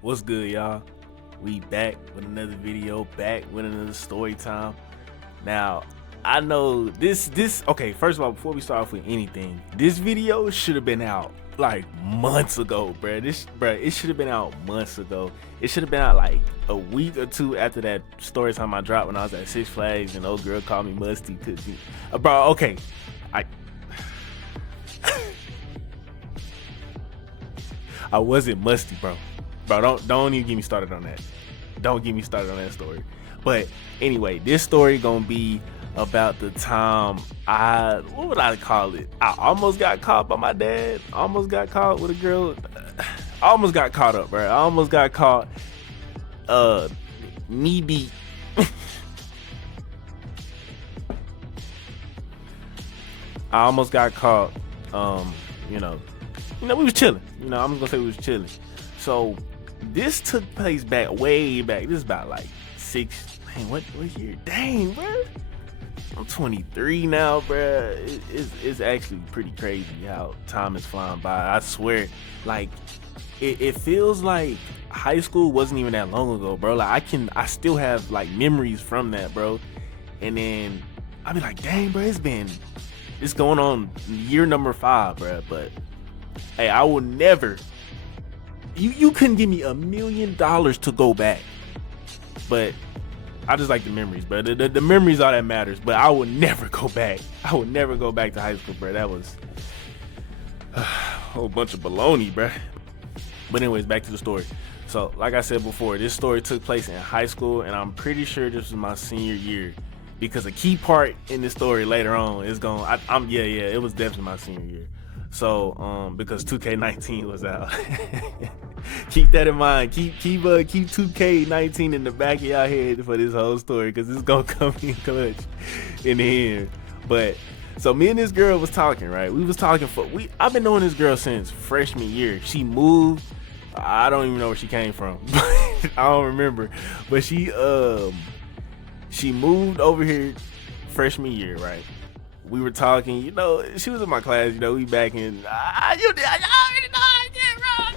What's good, y'all? We back with another video, back with another story time. Now, I know this okay, first of all, before we start off with anything, this video should have been out like months ago, bruh. It should have been out months ago. It should have been out like a week or two after that story time I dropped when I was at Six Flags and old girl called me musty cause she, bro, okay. I wasn't musty, bro. Bro, don't even get me started on that. Don't get me started on that story. But anyway, this story gonna be about the time what would I call it? I almost got caught by my dad. Almost got caught with a girl. I almost got caught up, bro. I almost got caught knee deep. I almost got caught. You know, we was chilling. I'm just gonna say we was chilling. So this took place way back. This is about like what year? Dang, bro. I'm 23 now, bro. It's actually pretty crazy how time is flying by. I swear, like it feels like high school wasn't even that long ago, bro. Like I still have like memories from that, bro. And then I be like, dang, bro, it's going on year number 5, bro. But hey, I will never. You couldn't give me $1 million to go back, but I just like the memories, bro. The memories all that matters. But I would never go back. I would never go back to high school, bro. That was a whole bunch of baloney, bro. But anyways, back to the story. So, like I said before, this story took place in high school, and I'm pretty sure this was my senior year, because a key part in the story later on is going. It was definitely my senior year. So, because 2K19 was out. Keep that in mind. Keep 2K19 in the back of your head for this whole story, because it's gonna come in clutch in the end. But so me and this girl was talking, right? We was talking I've been knowing this girl since freshman year. She moved. I don't even know where she came from. I don't remember. But she moved over here freshman year, right? We were talking, she was in my class, we back in, I already know I did wrong.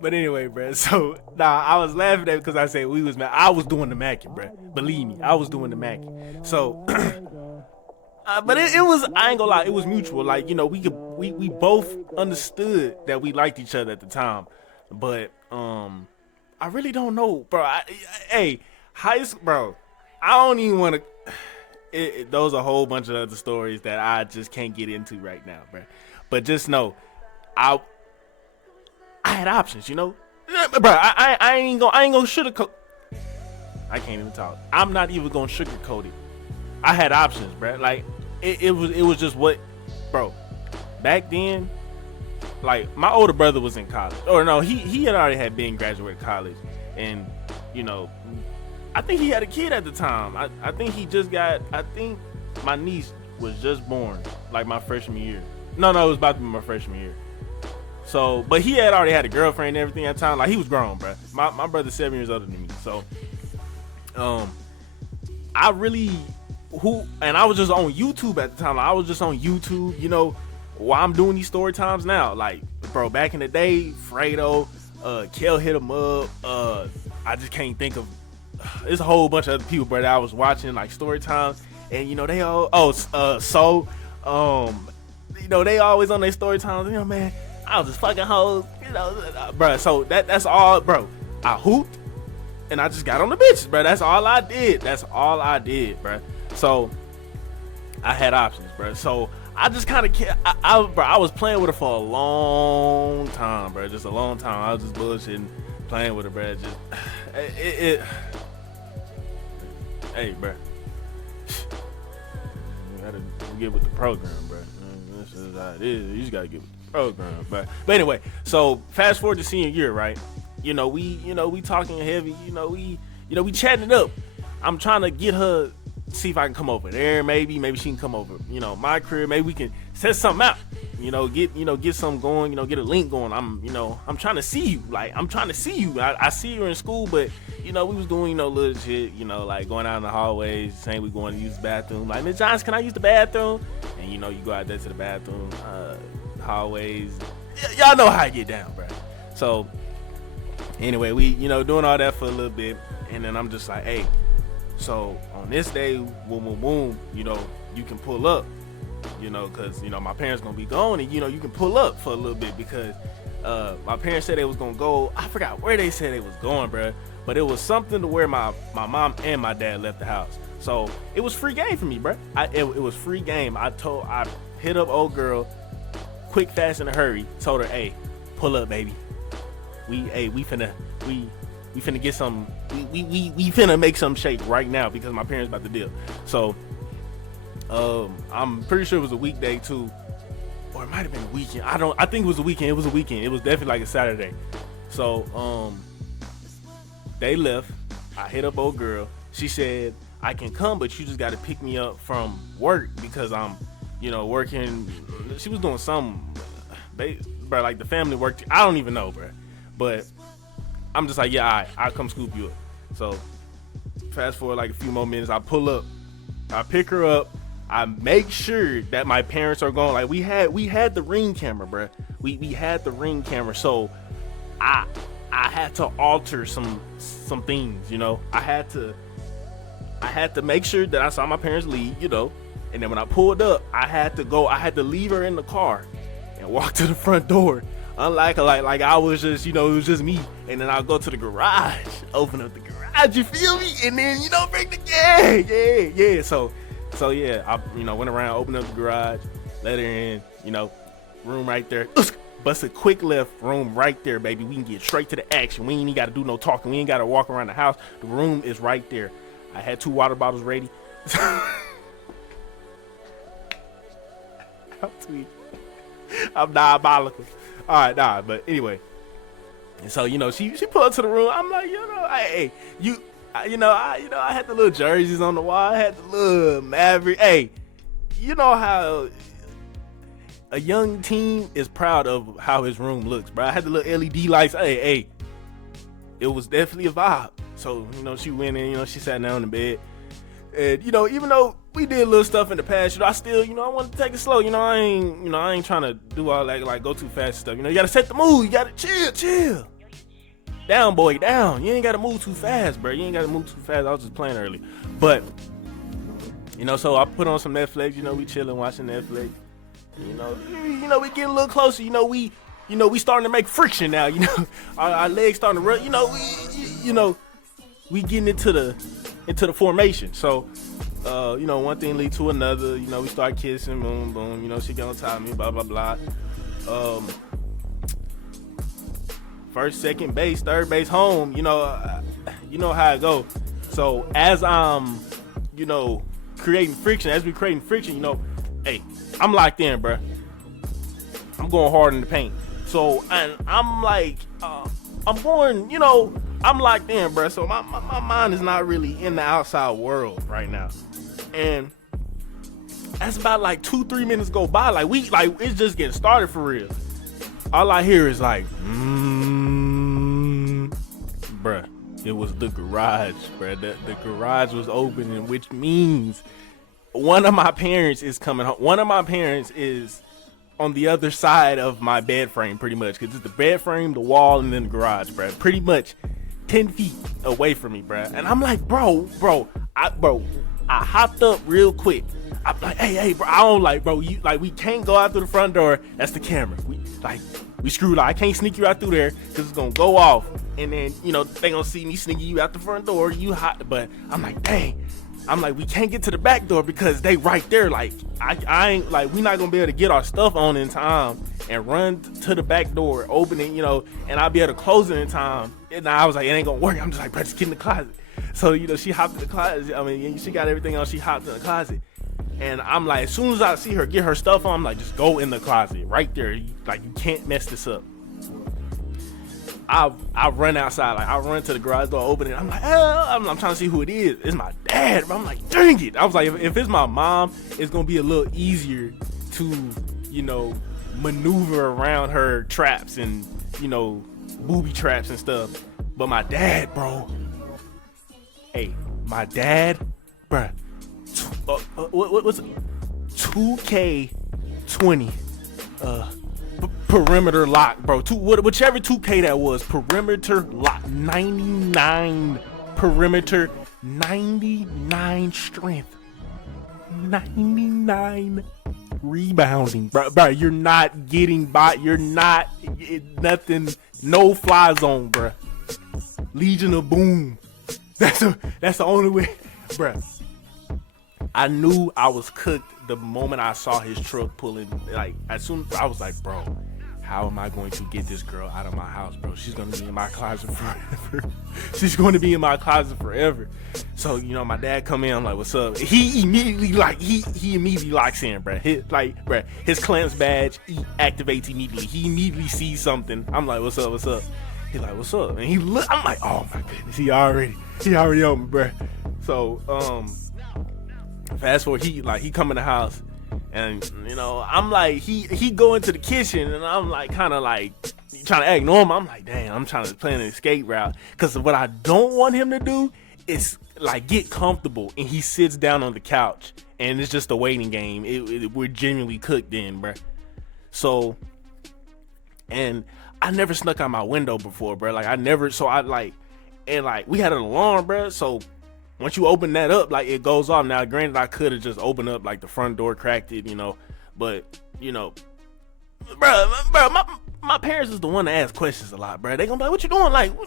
But anyway, bro, so, I was laughing at it because I said we was mad. I was doing the macking, bro. Believe me, I was doing the macking. So, but it was, I ain't gonna lie, it was mutual. Like, we both understood that we liked each other at the time. But, I really don't know, bro. Hey, high school, bro. I don't even want to. Those are a whole bunch of other stories that I just can't get into right now, bro. But just know, I had options, bro. I ain't gonna sugarcoat. I can't even talk. I'm not even gonna sugarcoat it. I had options, bro. Like it was just what, bro. Back then. Like, my older brother was in college, or no, he had already been graduated college, and I think he had a kid at the time. I think my niece was just born, like my freshman year. No, it was about to be my freshman year. So, but he had already had a girlfriend and everything at the time. Like, he was grown, bro. My brother's 7 years older than me. So, I was just on YouTube at the time. Like, I was just on YouTube, while I'm doing these story times now. Like, bro, back in the day, Fredo, Kel hit him up. I just can't think of. There's a whole bunch of other people, bro, that I was watching like story times, and they all they always on their story times. Man, I was just fucking hoes, bro. So that's all, bro. I hooped, and I just got on the bitches, bro. That's all I did, bro. So I had options, bro. So I just kind of, I was playing with her for a long time, bro. Just a long time. I was just bullshitting, playing with her, bro. Just, hey, bro. You gotta get with the program, bro. This is how it is. You just gotta get with the program, bro. But anyway, so fast forward to senior year, right? We talking heavy. We chatting it up. I'm trying to get her. See if I can come over there. Maybe she can come over, my crib. Maybe we can set something out. Get something going. Get a link going. I'm trying to see you. Like, I'm trying to see you. I see you in school, but we was doing little shit. Like going out in the hallways, saying we going to use the bathroom. Like, Miss Johnson, can I use the bathroom? and you know, you go out there to the bathroom, hallways. Y'all know how I get down, bro. So anyway, we, you know, doing all that for a little bit, and then I'm just like, hey, so on this day, boom, boom, boom, you know, you can pull up, you know, because, you know, my parents gonna be gone, and, you know, you can pull up for a little bit, because my parents said they was gonna go, I forgot where they said they was going, bro, but it was something to where my mom and my dad left the house. So it was free game for me, bro. It was free game. I hit up old girl, quick, fast, in a hurry, told her, hey, pull up, baby. We finna get some, we finna make some shake right now, because my parents about to deal. So I'm pretty sure it was a weekday too, or it might have been a weekend. I think it was a weekend. It was a weekend. It was definitely like a Saturday. So they left. I hit up old girl. She said, I can come, but you just got to pick me up from work, because I'm, you know, working. She was doing something, bro, like the family worked. I don't even know, bro. But I'm just like, yeah, all right, I'll come scoop you up. So fast forward like a few more minutes, I pull up, I pick her up, I make sure that my parents are gone. Like we had the Ring camera, bro. We had the Ring camera, so I had to alter some things, you know. I had to make sure that I saw my parents leave, you know. And then when I pulled up, I had to leave her in the car and walk to the front door. Unlike like I was just, you know, it was just me. And then I'll go to the garage, open up the garage, you feel me? And then, you know, bring the yeah. So yeah, I, you know, went around, opened up the garage, let her in, you know, room right there. Bust a quick left, room right there, baby. We can get straight to the action. We ain't even got to do no talking. We ain't got to walk around the house. The room is right there. I had 2 water bottles ready. I'm diabolical. All right, nah, but anyway. And so, you know, she pulled up to the room. I'm like, you know, hey, I had the little jerseys on the wall. I had the little Maverick. Hey, you know how a young teen is proud of how his room looks, bro. I had the little LED lights. Hey, it was definitely a vibe. So, you know, she went in, you know, she sat down in the bed. And, you know, even though we did little stuff in the past, you know, I still, you know, I wanted to take it slow. You know, I ain't trying to do all that, like, go too fast stuff. You know, you got to set the mood. You got to chill. Down, boy, down. You ain't got to move too fast, bro. You ain't got to move too fast. I was just playing early. But, you know, so I put on some Netflix. You know, we chilling, watching Netflix. You know, we getting a little closer. You know, we starting to make friction now. You know, our legs starting to run. You know, we getting into the formation. So, you know, one thing lead to another. You know, we start kissing, boom, boom. You know, she get on top of me, blah, blah, blah. First, second base, third base, home. You know how it go. So as I'm, you know, creating friction, you know, hey, I'm locked in, bro. I'm going hard in the paint. So, and I'm like, I'm going, you know, I'm locked in, bro. So my mind is not really in the outside world right now. And that's about like 2-3 minutes go by. Like it's just getting started for real. All I hear is like, bruh. It was the garage, bruh. The garage was opening, which means one of my parents is coming home. One of my parents is on the other side of my bed frame, pretty much, because it's the bed frame, the wall, and then the garage, bruh. Pretty much 10 feet away from me, bruh. And I'm like, bro, I hopped up real quick. I'm like, hey, bro, I don't like, bro, you like, we can't go out through the front door. That's the camera. We screwed up. I can't sneak you out through there because it's gonna go off, and then, you know, they gonna see me sneaking you out the front door. You hot, but I'm like, dang. I'm like, we can't get to the back door because they right there. Like, I ain't like, we not gonna be able to get our stuff on in time and run to the back door, open it, you know, and I'll be able to close it in time. And I was like, it ain't gonna work. I'm just like, bro, just get in the closet. So, you know, she hopped in the closet. I mean, she got everything else. She hopped in the closet. And I'm like, as soon as I see her get her stuff on, I'm like, just go in the closet right there. Like, you can't mess this up. I run outside, like I run to the garage door, open it. I'm like, I'm trying to see who it is. It's my dad. But I'm like, dang it. I was like, if it's my mom, it's gonna be a little easier to, you know, maneuver around her traps and, you know, booby traps and stuff. But my dad, bro. Hey, my dad, bruh. What's it? 2K20 perimeter lock, bro. Whichever 2K that was, perimeter lock, 99 perimeter, 99 strength, 99 rebounding, bro. You're not getting by. You're not nothing. No fly zone, bro. Legion of Boom. That's the only way, bro. I knew I was cooked the moment I saw his truck pulling. Like, as soon as I was like, bro, how am I going to get this girl out of my house, bro? She's gonna be in my closet forever. She's going to be in my closet forever. So, you know, my dad come in. I'm like, what's up? He immediately he immediately locks in, bro. His clamps badge activates immediately. He immediately sees something. I'm like, what's up? What's up? He's like, what's up? And he look. I'm like, oh my goodness, he already on me, bro. So, fast forward, he come in the house. And, you know, I'm like, he go into the kitchen, and I'm like, kind of like trying to act normal. I'm like, dang, I'm trying to plan an escape route. Because what I don't want him to do is, like, get comfortable. And he sits down on the couch, and it's just a waiting game. We're genuinely cooked in, bruh. So, and I never snuck out my window before, bruh. Like, we had an alarm, bruh. So, once you open that up, like, it goes off. Now, granted, I could have just opened up, like, the front door, cracked it, you know. But, you know, bro, my parents is the one to ask questions a lot, bro. They gonna be like, what you doing? Like, bro,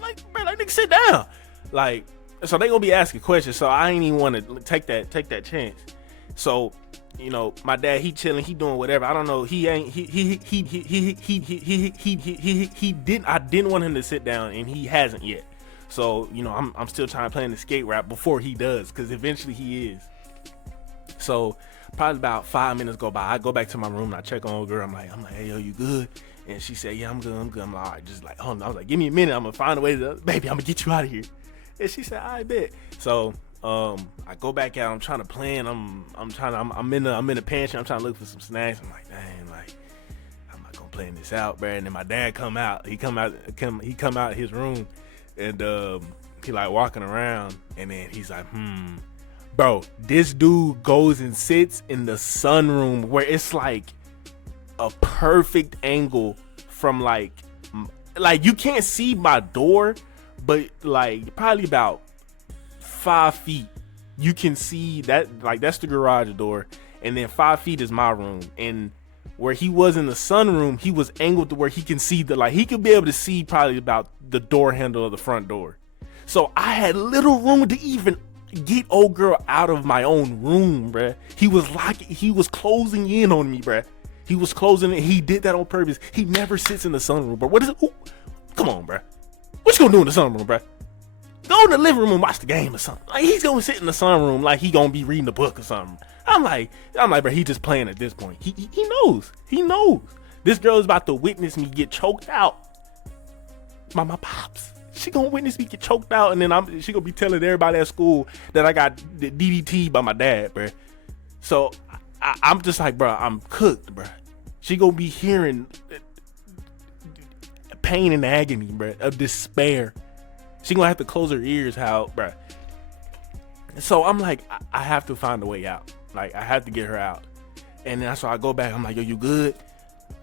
like, nigga, sit down. Like, so they gonna be asking questions. So I ain't even want to take that chance. So, you know, my dad, he chilling, he doing whatever. I don't know. I didn't want him to sit down, and he hasn't yet. So, you know, I'm still trying to plan the escape route before he does, because eventually he is. So probably about 5 minutes go by. I go back to my room and I check on old girl. I'm like, hey, yo, you good? And she said, yeah, I'm good. I'm like, all right, just like, hold on. I was like, give me a minute. I'm gonna find a way to, baby, I'm gonna get you out of here. And she said, I bet. So I go back out. I'm trying to plan. I'm in the pantry. I'm trying to look for some snacks. I'm like, dang, like, I'm not gonna plan this out, bro. And then my dad come out. He come out of his room. And he like walking around, and then he's like, bro, this dude goes and sits in the sunroom where it's like a perfect angle from like you can't see my door, but like probably about 5 feet you can see that, like, that's the garage door, and then 5 feet is my room. And where he was in the sunroom, he was angled to where he can see he could be able to see probably about the door handle of the front door. So I had little room to even get old girl out of my own room, bruh. He was closing in on me, bruh. He was closing in. He did that on purpose. He never sits in the sunroom, bro. What is it? Come on, bruh. What you gonna do in the sunroom, bruh? Go in the living room and watch the game or something. Like, he's gonna sit in the sunroom like he gonna be reading a book or something. I'm like, bro, he just playing at this point. He knows. He knows. This girl is about to witness me get choked out by my pops. She gonna witness me get choked out, and then she gonna be telling everybody at school that I got DDT by my dad, bro. So I'm just like, bro, I'm cooked, bro. She gonna be hearing pain and agony, bro, of despair. She gonna have to close her ears, bro. So I'm like, I have to find a way out. Like, I have to get her out. And then so I go back. I'm like, yo, you good?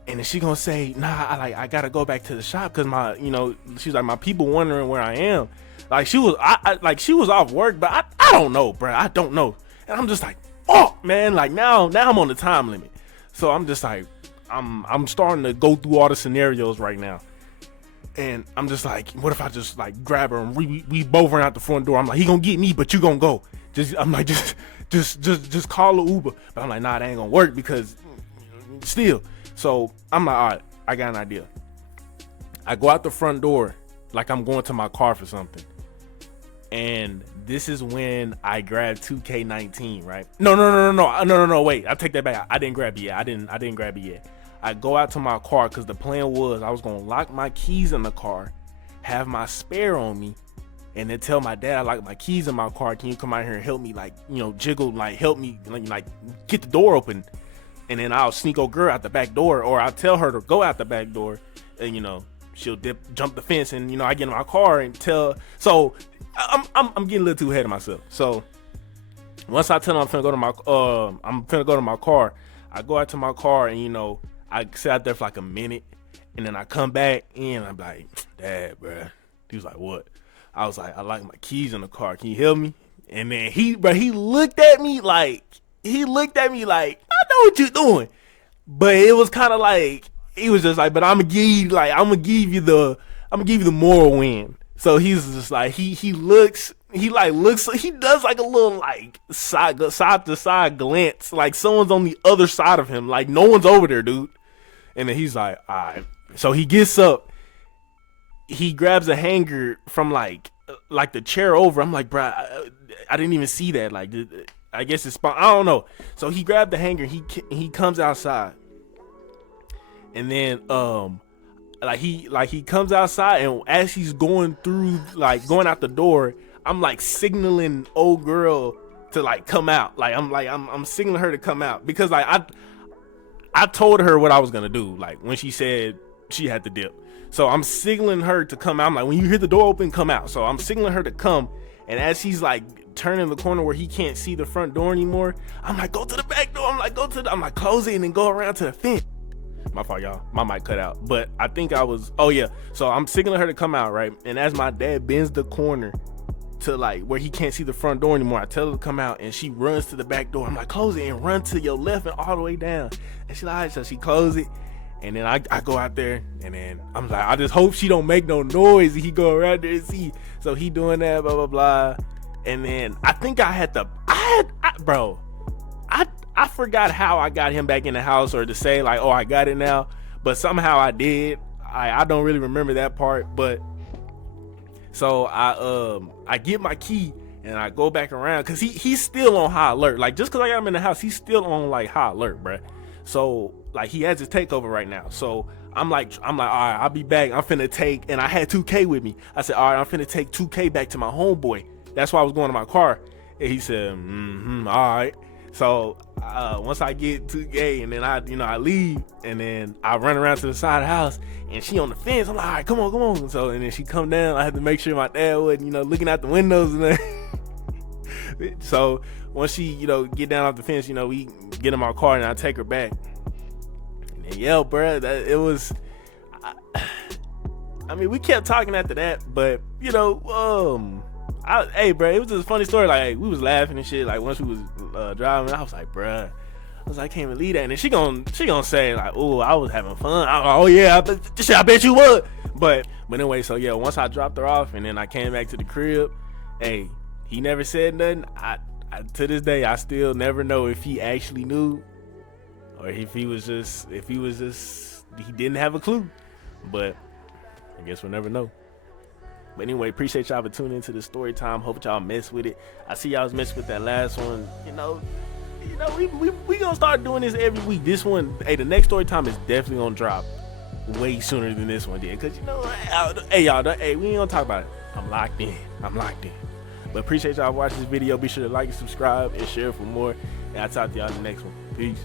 And then she gonna say, nah, I gotta go back to the shop because she's like, my people wondering where I am. Like, she was off work, but I don't know, bro. I don't know. And I'm just like, oh man, like now I'm on the time limit. So I'm just like, I'm starting to go through all the scenarios right now. And I'm just like, what if I just like grab her and we both run out the front door? I'm like, he gonna get me, but you gonna go. I'm like, just call an Uber. But I'm like, nah, that ain't gonna work because still. So I'm like, all right, I got an idea. I go out the front door like I'm going to my car for something. And this is when I grabbed 2K19, right? No, wait, I take that back. I didn't grab it yet. I didn't grab it yet. I go out to my car because the plan was I was gonna lock my keys in the car, have my spare on me, and then tell my dad I locked my keys in my car. Can you come out here and help me, like, jiggle, like, help me, like get the door open? And then I'll sneak old girl out the back door, or I'll tell her to go out the back door, and she'll jump the fence, and I get in my car and tell. So I'm getting a little too ahead of myself. So Once I tell him I'm finna go to my car, I go out to my car and, you know, I sit out there for like a minute, and then I come back in. I'm like, Dad, bruh. He was like, what? I was like, I like my keys in the car. Can you help me? And then he looked at me like, I know what you're doing. But it was kind of like, he was just like, but I'm gonna give you the moral win. So he's just like, he does like a little like side to side glance, like someone's on the other side of him, like no one's over there, dude. And then he's like, all right. So he gets up, he grabs a hanger from like the chair over. I'm like, bro, I didn't even see that. Like, I guess it's I don't know. So he grabbed the hanger. He comes outside, and then he comes outside, and as he's going out the door, I'm like signaling old girl to like come out. Like I'm signaling her to come out, because like I told her what I was gonna do, like when she said she had to dip. So I'm signaling her to come out. I'm like, when you hear the door open, come out. So I'm signaling her to come, and as he's like turning the corner where he can't see the front door anymore, I'm like, go to the back door. I'm like, close it and then go around to the fence. My fault, y'all. My mic cut out. But I think oh yeah. So I'm signaling her to come out, right? And as my dad bends the corner to like where he can't see the front door anymore, I tell her to come out, and she runs to the back door. I'm like, close it and run to your left and all the way down. And she's like, all right. So she closed it. And then I go out there, and then I'm like, I just hope she don't make no noise. And he go around there and see. So he doing that, blah, blah, blah. And then I think I forgot how I got him back in the house, or to say like, oh, I got it now. But somehow I did. I don't really remember that part. But so I get my key, and I go back around, because he's still on high alert. Like, just because I got him in the house, he's still on like high alert, bruh. So like he has his takeover right now. So I'm like, all right, I'll be back. I'm finna take, and I had 2K with me. I said, all right, I'm finna take 2K back to my homeboy. That's why I was going to my car. And he said, all right. So once I get 2K, and then I leave, and then I run around to the side of the house, and she on the fence. I'm like, all right, come on. So, and then she come down. I had to make sure my dad wasn't, looking out the windows and then. So once she, get down off the fence, we get in my car, and I take her back. And then, yeah, bro, it was. I mean, we kept talking after that, but hey, bro, it was just a funny story. Like, we was laughing and shit. Like, once we was driving, I was like, bruh, I can't believe that. And then she gonna say like, oh, I was having fun. Oh yeah, I bet you would. But anyway, so yeah, once I dropped her off, and then I came back to the crib. Hey, he never said nothing. I to this day, I still never know if he actually knew, or if he didn't have a clue. But I guess we'll never know. But anyway, appreciate y'all for tuning into the story time. Hope y'all mess with it. I see y'all mess with that last one. We gonna start doing this every week. This one, hey, the next story time is definitely gonna drop way sooner than this one did. Cause hey y'all, hey, we ain't gonna talk about it. I'm locked in. But appreciate y'all watching this video. Be sure to like and subscribe and share for more. And I'll talk to y'all in the next one. Peace.